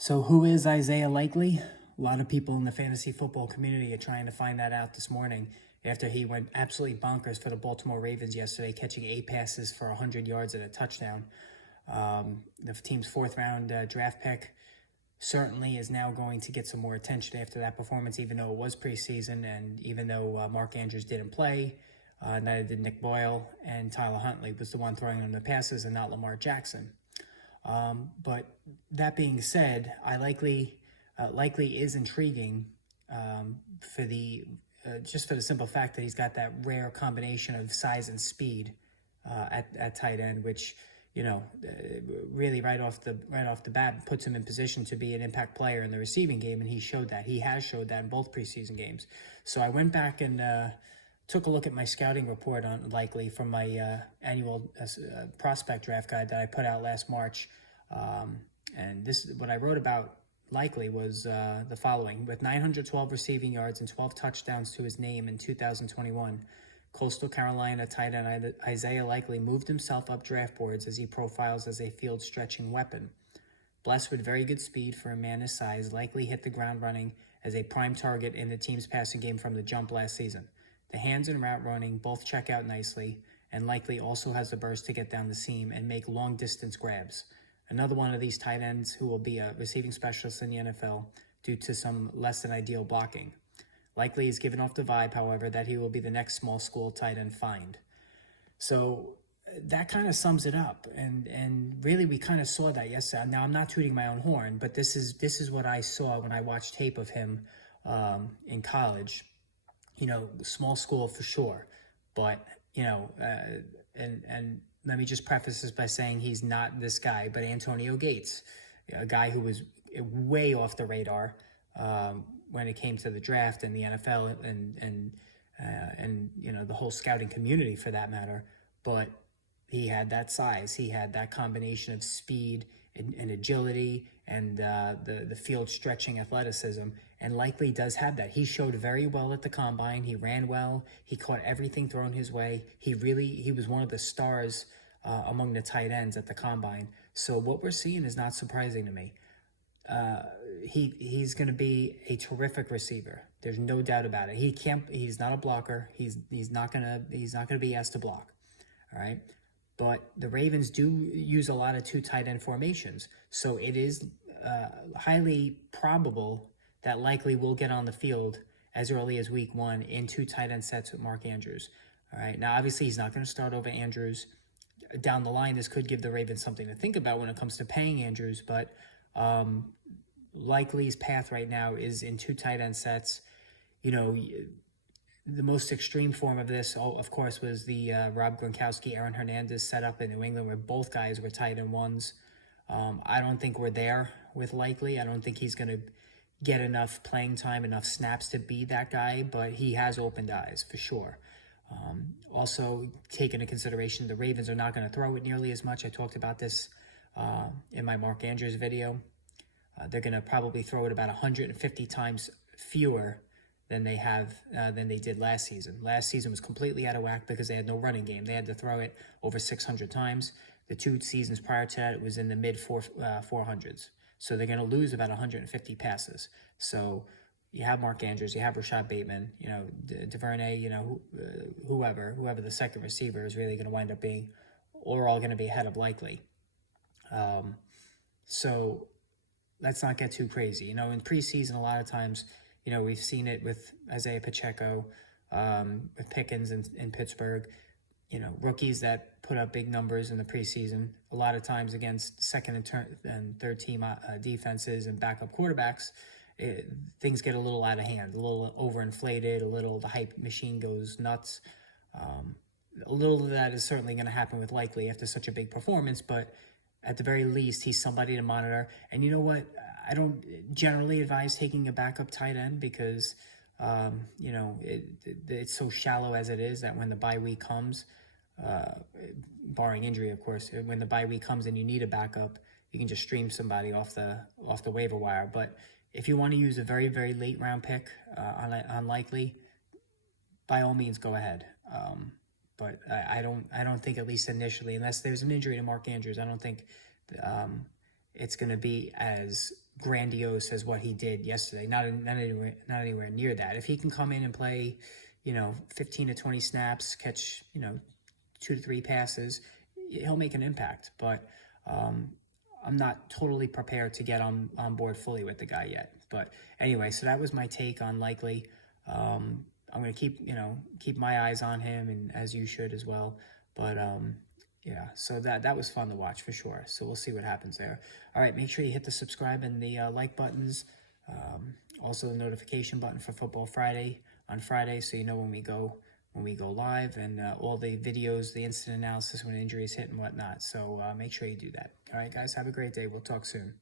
So who is Isaiah Likely? A lot of people in the fantasy football community are trying to find that out this morning after he went absolutely bonkers for the Baltimore Ravens yesterday, catching 8 passes for 100 yards and a touchdown. The team's fourth-round draft pick certainly is now going to get some more attention after that performance, even though it was preseason and even though Mark Andrews didn't play. Neither did Nick Boyle, and Tyler Huntley was the one throwing them the passes and not Lamar Jackson. But that being said, likely is intriguing for the just for the simple fact that he's got that rare combination of size and speed at tight end, which really right off the bat puts him in position to be an impact player in the receiving game, and he has showed that in both preseason games. So I went back and took a look at my scouting report on Likely from my annual prospect draft guide that I put out last March. And what I wrote about Likely was the following. With 912 receiving yards and 12 touchdowns to his name in 2021, Coastal Carolina tight end Isaiah Likely moved himself up draft boards as he profiles as a field-stretching weapon. Blessed with very good speed for a man his size, Likely hit the ground running as a prime target in the team's passing game from the jump last season. The hands and route running both check out nicely, and Likely also has the burst to get down the seam and make long-distance grabs. Another one of these tight ends who will be a receiving specialist in the NFL due to some less-than-ideal blocking. Likely is given off the vibe, however, that he will be the next small school tight end find. So that kind of sums it up, and really we kind of saw that yesterday. Now I'm not tooting my own horn, but this is what I saw when I watched tape of him in college. Small school for sure, but and let me just preface this by saying he's not this guy, but Antonio Gates, a guy who was way off the radar when it came to the draft and the NFL and the whole scouting community for that matter. But he had that size, he had that combination of speed and agility and the field stretching athleticism, and Likely does have that. He showed very well at the combine. He ran well. He caught everything thrown his way. He was one of the stars among the tight ends at the combine. So what we're seeing is not surprising to me. He's going to be a terrific receiver. There's no doubt about it. He's not a blocker. He's not going to be asked to block. All right. But the Ravens do use a lot of two tight end formations. So it is highly probable that Likely will get on the field as early as week 1 in two tight end sets with Mark Andrews. All right. Now, obviously, he's not going to start over Andrews. Down the line, this could give the Ravens something to think about when it comes to paying Andrews, but Likely's path right now is in two tight end sets. The most extreme form of this, of course, was the Rob Gronkowski, Aaron Hernandez setup in New England, where both guys were tight end ones. I don't think we're there with Likely. I don't think he's going to get enough playing time, enough snaps to be that guy, but he has opened eyes for sure. Also, take into consideration the Ravens are not going to throw it nearly as much. I talked about this in my Mark Andrews video. They're going to probably throw it about 150 times fewer than they did last season. Last season was completely out of whack because they had no running game. They had to throw it over 600 times. The 2 seasons prior to that, it was in the mid 400s. So they're going to lose about 150 passes. So you have Mark Andrews, you have Rashad Bateman, DuVernay, whoever the second receiver is really going to wind up being, or all going to be ahead of Likely. So let's not get too crazy. In preseason, a lot of times, we've seen it with Isaiah Pacheco, with Pickens in Pittsburgh, rookies that put up big numbers in the preseason, a lot of times against second and third team defenses and backup quarterbacks. Things get a little out of hand, a little overinflated, the hype machine goes nuts. A little of that is certainly going to happen with Likely after such a big performance, but at the very least, he's somebody to monitor. And you know what? I don't generally advise taking a backup tight end because, it's so shallow as it is that when the bye week comes, barring injury, of course, when the bye week comes and you need a backup, you can just stream somebody off the waiver wire. But if you want to use a very, very late round pick on Likely, by all means, go ahead. But I don't think, at least initially, unless there's an injury to Mark Andrews, I don't think it's going to be as grandiose as what he did yesterday. Not anywhere near that. If he can come in and play, 15 to 20 snaps, catch, 2 to 3 passes, he'll make an impact. But I'm not totally prepared to get on board fully with the guy yet. But anyway, so that was my take on Likely. I'm going to keep my eyes on him, and as you should as well. But yeah, so that was fun to watch for sure. So we'll see what happens there. All right, make sure you hit the subscribe and the like buttons. Also the notification button for Football Friday on Friday, so you know when we go live, and all the videos, the instant analysis when injuries hit and whatnot. So make sure you do that. All right, guys, have a great day. We'll talk soon.